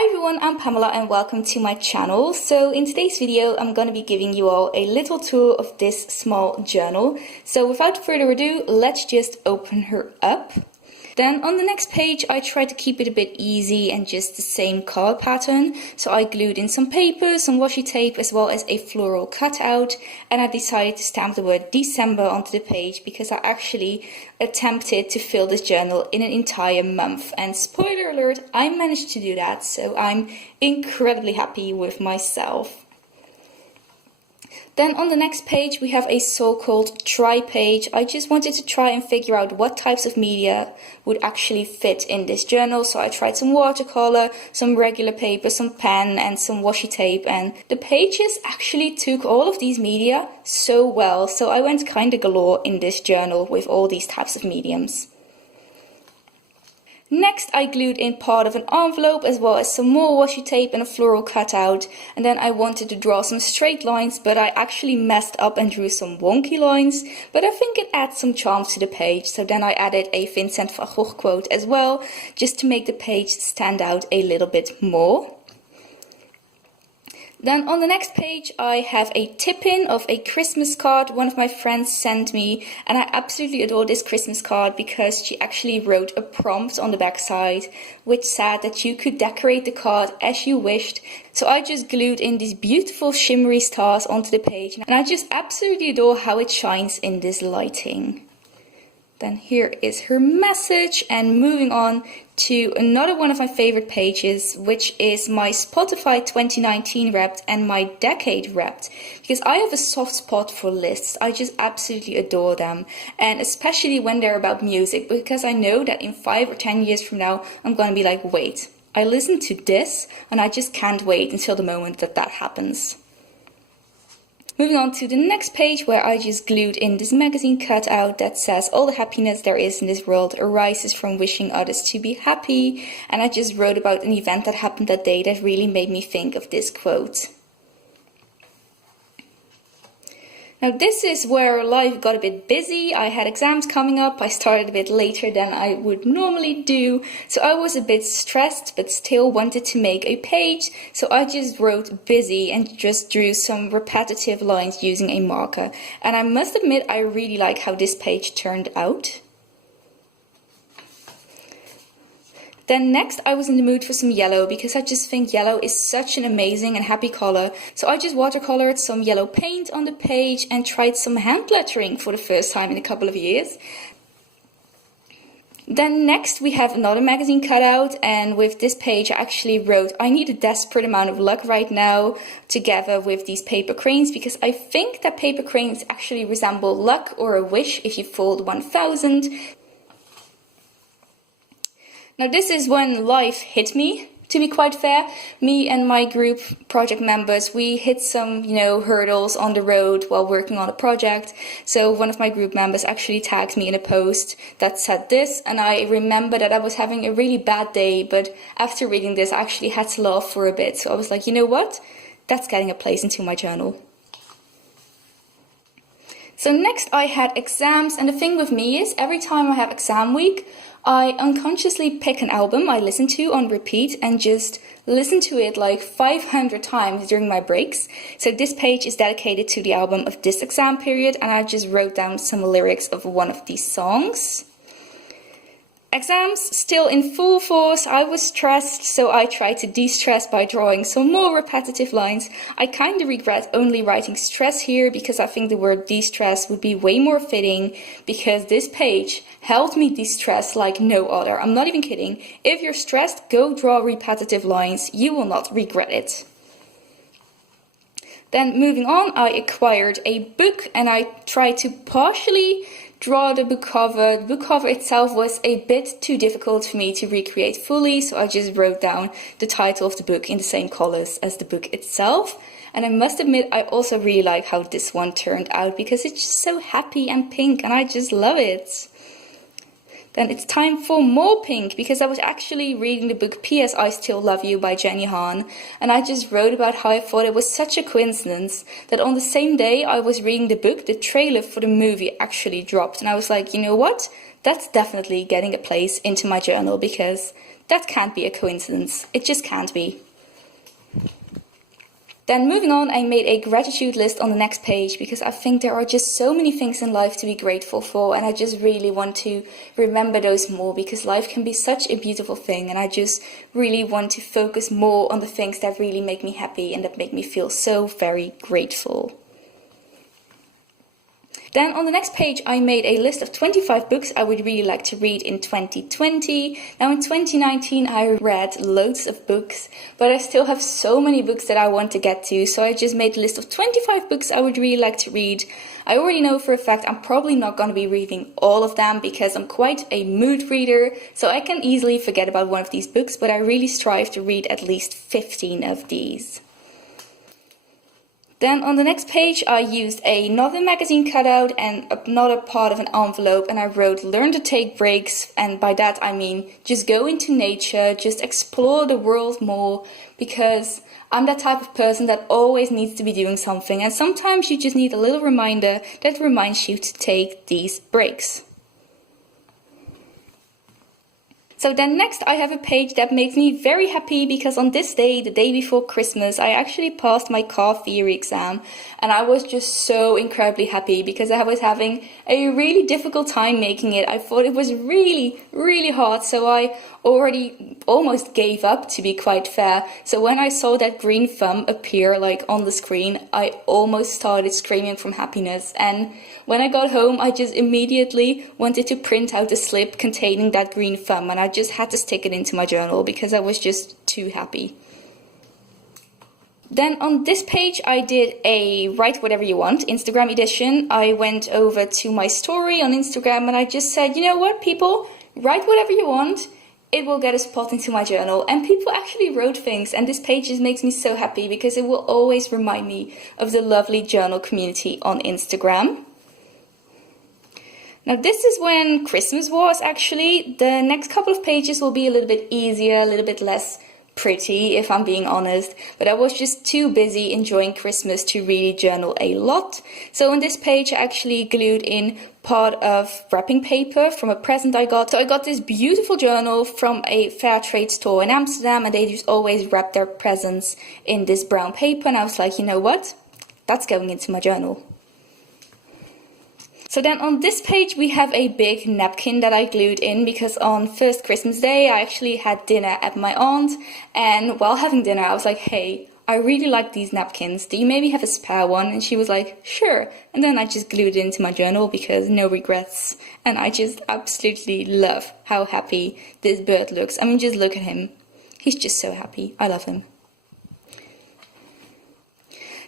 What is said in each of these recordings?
Hi everyone, I'm Pamela and welcome to my channel. So in today's video, I'm going to be giving you all a little tour of this small journal. So without further ado, let's just open her up. Then on the next page, I tried to keep it a bit easy and just the same color pattern. So I glued in some paper, some washi tape, as well as a floral cutout. And I decided to stamp the word December onto the page because I actually attempted to fill this journal in an entire month. And spoiler alert, I managed to do that. So I'm incredibly happy with myself. Then on the next page we have a so-called try page. I just wanted to try and figure out what types of media would actually fit in this journal. So I tried some watercolor, some regular paper, some pen and some washi tape, and the pages actually took all of these media so well. So I went kinda galore in this journal with all these types of mediums. Next, I glued in part of an envelope as well as some more washi tape and a floral cutout. And then I wanted to draw some straight lines, but I actually messed up and drew some wonky lines. But I think it adds some charm to the page. So then I added a Vincent van Gogh quote as well, just to make the page stand out a little bit more. Then on the next page I have a tip-in of a Christmas card one of my friends sent me, and I absolutely adore this Christmas card because she actually wrote a prompt on the back side which said that you could decorate the card as you wished. So I just glued in these beautiful shimmery stars onto the page, and I just absolutely adore how it shines in this lighting. Then here is her message, and moving on to another one of my favorite pages, which is my Spotify 2019 Wrapped and my Decade Wrapped, because I have a soft spot for lists. I just absolutely adore them, and especially when they're about music, because I know that in 5 or 10 years from now, I'm gonna be like, wait, I listened to this, and I just can't wait until the moment that that happens. Moving on to the next page, where I just glued in this magazine cutout that says all the happiness there is in this world arises from wishing others to be happy. And I just wrote about an event that happened that day that really made me think of this quote. Now this is where life got a bit busy. I had exams coming up. I started a bit later than I would normally do. So I was a bit stressed, but still wanted to make a page. So I just wrote busy and just drew some repetitive lines using a marker. And I must admit, I really like how this page turned out. Then next I was in the mood for some yellow because I just think yellow is such an amazing and happy color. So I just watercolored some yellow paint on the page and tried some hand lettering for the first time in a couple of years. Then next we have another magazine cutout, and with this page I actually wrote I need a desperate amount of luck right now together with these paper cranes, because I think that paper cranes actually resemble luck or a wish if you fold 1000. Now this is when life hit me, to be quite fair. Me and my group project members, we hit some, hurdles on the road while working on a project. So one of my group members actually tagged me in a post that said this, and I remember that I was having a really bad day, but after reading this I actually had to laugh for a bit. So I was like, you know what? That's getting a place into my journal. So next I had exams, and the thing with me is every time I have exam week, I unconsciously pick an album I listen to on repeat and just listen to it like 500 times during my breaks. So this page is dedicated to the album of this exam period, and I just wrote down some lyrics of one of these songs. Exams still in full force. I was stressed, so I tried to de-stress by drawing some more repetitive lines. I kind of regret only writing stress here because I think the word de-stress would be way more fitting, because this page helped me de-stress like no other. I'm not even kidding. If you're stressed, go draw repetitive lines. You will not regret it. Then moving on, I acquired a book and I tried to partially draw the book cover. The book cover itself was a bit too difficult for me to recreate fully, so I just wrote down the title of the book in the same colors as the book itself. And I must admit, I also really like how this one turned out because it's just so happy and pink, and I just love it. Then it's time for more pink, because I was actually reading the book P.S. I Still Love You by Jenny Han, and I just wrote about how I thought it was such a coincidence that on the same day I was reading the book, the trailer for the movie actually dropped, and I was like, you know what? That's definitely getting a place into my journal, because that can't be a coincidence. It just can't be. Then moving on, I made a gratitude list on the next page because I think there are just so many things in life to be grateful for, and I just really want to remember those more because life can be such a beautiful thing, and I just really want to focus more on the things that really make me happy and that make me feel so very grateful. Then on the next page, I made a list of 25 books I would really like to read in 2020. Now in 2019, I read loads of books, but I still have so many books that I want to get to. So I just made a list of 25 books I would really like to read. I already know for a fact I'm probably not going to be reading all of them because I'm quite a mood reader. So I can easily forget about one of these books, but I really strive to read at least 15 of these. Then on the next page, I used another magazine cutout and another part of an envelope, and I wrote learn to take breaks, and by that I mean just go into nature, just explore the world more, because I'm that type of person that always needs to be doing something, and sometimes you just need a little reminder that reminds you to take these breaks. So then next I have a page that makes me very happy because on this day, the day before Christmas, I actually passed my car theory exam, and I was just so incredibly happy because I was having a really difficult time making it. I thought it was really hard, so I already almost gave up, to be quite fair. So when I saw that green thumb appear like on the screen, I almost started screaming from happiness. And when I got home, I just immediately wanted to print out a slip containing that green thumb, and I just had to stick it into my journal because I was just too happy. Then on this page, I did a write whatever you want Instagram edition. I went over to my story on Instagram and I just said, you know what, people, write whatever you want. It will get a spot into my journal. And people actually wrote things, and this page just makes me so happy because it will always remind me of the lovely journal community on Instagram. Now this is when Christmas was actually. The next couple of pages will be a little bit easier, a little bit less pretty if I'm being honest, but I was just too busy enjoying Christmas to really journal a lot. So on this page I actually glued in part of wrapping paper from a present I got. So I got this beautiful journal from a fair trade store in Amsterdam, and they just always wrap their presents in this brown paper, and I was like, you know what, that's going into my journal. So then on this page we have a big napkin that I glued in because on first Christmas Day I actually had dinner at my aunt, and while having dinner I was like, hey, I really like these napkins, do you maybe have a spare one? And she was like, sure. And then I just glued it into my journal because no regrets, and I just absolutely love how happy this bird looks. I mean, just look at him, he's just so happy, I love him.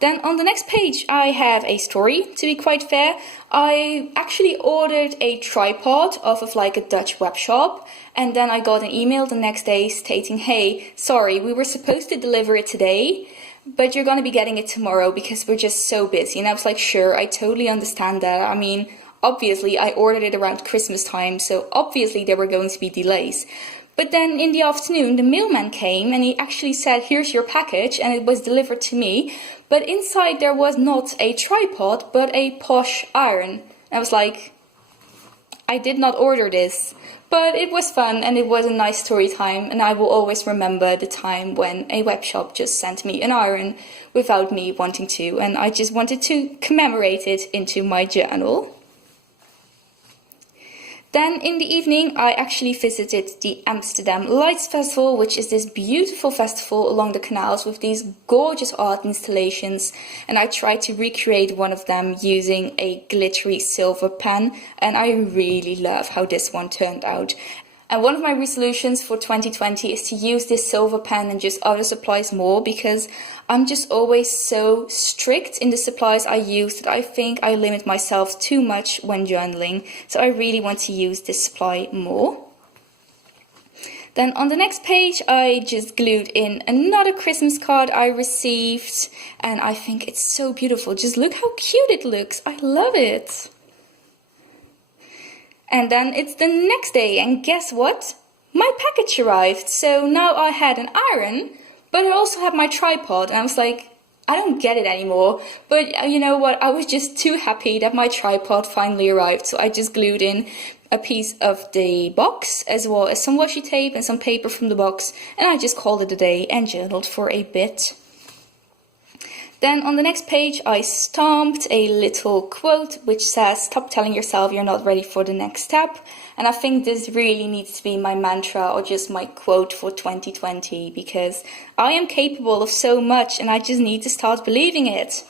Then on the next page I have a story, to be quite fair. I actually ordered a tripod off of like a Dutch web shop, and then I got an email the next day stating, hey, sorry, we were supposed to deliver it today, but you're going to be getting it tomorrow because we're just so busy. And I was like, sure, I totally understand that. I mean, obviously I ordered it around Christmas time, so obviously there were going to be delays. But then in the afternoon, the mailman came and he actually said, here's your package, and it was delivered to me. But inside there was not a tripod, but a posh iron. I was like, I did not order this. But it was fun and it was a nice story time, and I will always remember the time when a web shop just sent me an iron without me wanting to, and I just wanted to commemorate it into my journal. Then in the evening I actually visited the Amsterdam Lights Festival, which is this beautiful festival along the canals with these gorgeous art installations, and I tried to recreate one of them using a glittery silver pen, and I really love how this one turned out. And one of my resolutions for 2020 is to use this silver pen and just other supplies more, because I'm just always so strict in the supplies I use that I think I limit myself too much when journaling. So I really want to use this supply more. Then on the next page I just glued in another Christmas card I received, and I think it's so beautiful. Just look how cute it looks. I love it. And then it's the next day, and guess what? My package arrived. So now I had an iron, but I also had my tripod, and I was like, I don't get it anymore. But you know what? I was just too happy that my tripod finally arrived, so I just glued in a piece of the box, as well as some washi tape and some paper from the box, and I just called it a day and journaled for a bit. Then on the next page I stamped a little quote which says, "Stop telling yourself you're not ready for the next step." And I think this really needs to be my mantra, or just my quote for 2020, because I am capable of so much and I just need to start believing it.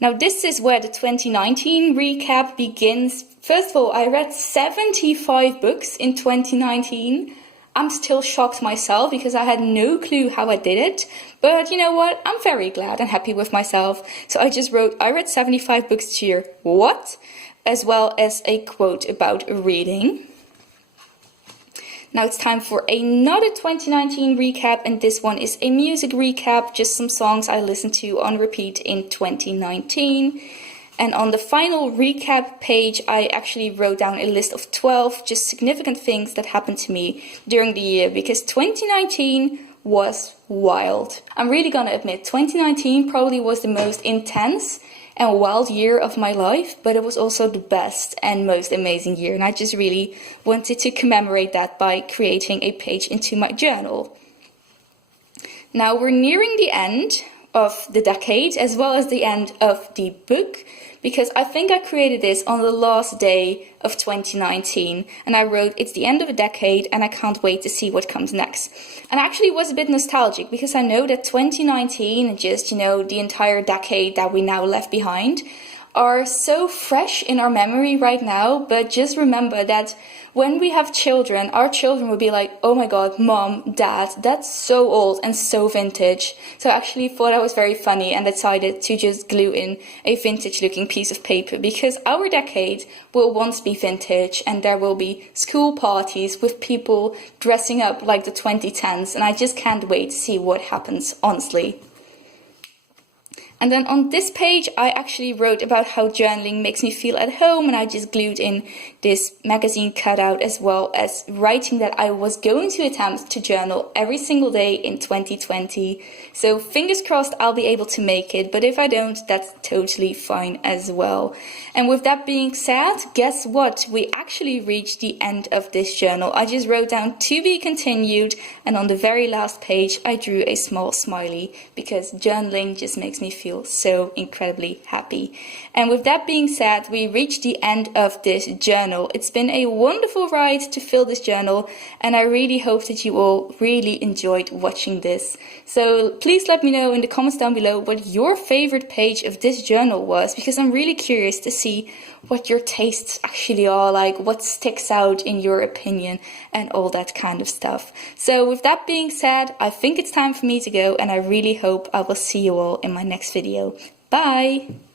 Now this is where the 2019 recap begins. First of all, I read 75 books in 2019. I'm still shocked myself because I had no clue how I did it. But you know what? I'm very glad and happy with myself. So I just wrote, I read 75 books this year. What? As well as a quote about reading. Now it's time for another 2019 recap, and this one is a music recap, just some songs I listened to on repeat in 2019. And on the final recap page, I actually wrote down a list of 12 just significant things that happened to me during the year, because 2019 was wild. I'm really gonna admit, 2019 probably was the most intense and wild year of my life, but it was also the best and most amazing year, and I just really wanted to commemorate that by creating a page into my journal. Now we're nearing the end of the decade, as well as the end of the book, because I think I created this on the last day of 2019, and I wrote, "It's the end of a decade and I can't wait to see what comes next." And I actually was a bit nostalgic because I know that 2019 and just, the entire decade that we now left behind are so fresh in our memory right now. But just remember that when we have children, our children will be like, "Oh my god, mom, dad, that's so old and so vintage." So I actually thought that was very funny and decided to just glue in a vintage looking piece of paper, because our decade will once be vintage and there will be school parties with people dressing up like the 2010s, and I just can't wait to see what happens, honestly. And then on this page, I actually wrote about how journaling makes me feel at home, and I just glued in this magazine cutout, as well as writing that I was going to attempt to journal every single day in 2020. So fingers crossed I'll be able to make it, but if I don't, that's totally fine as well. And with that being said, guess what? We actually reached the end of this journal. I just wrote down "to be continued," and on the very last page I drew a small smiley, because journaling just makes me feel so incredibly happy. And with that being said, we reached the end of this journal. It's been a wonderful ride to fill this journal, and I really hope that you all really enjoyed watching this. So please let me know in the comments down below what your favorite page of this journal was, because I'm really curious to see what your tastes actually are, like what sticks out in your opinion and all that kind of stuff. So with that being said, I think it's time for me to go, and I really hope I will see you all in my next video. Bye!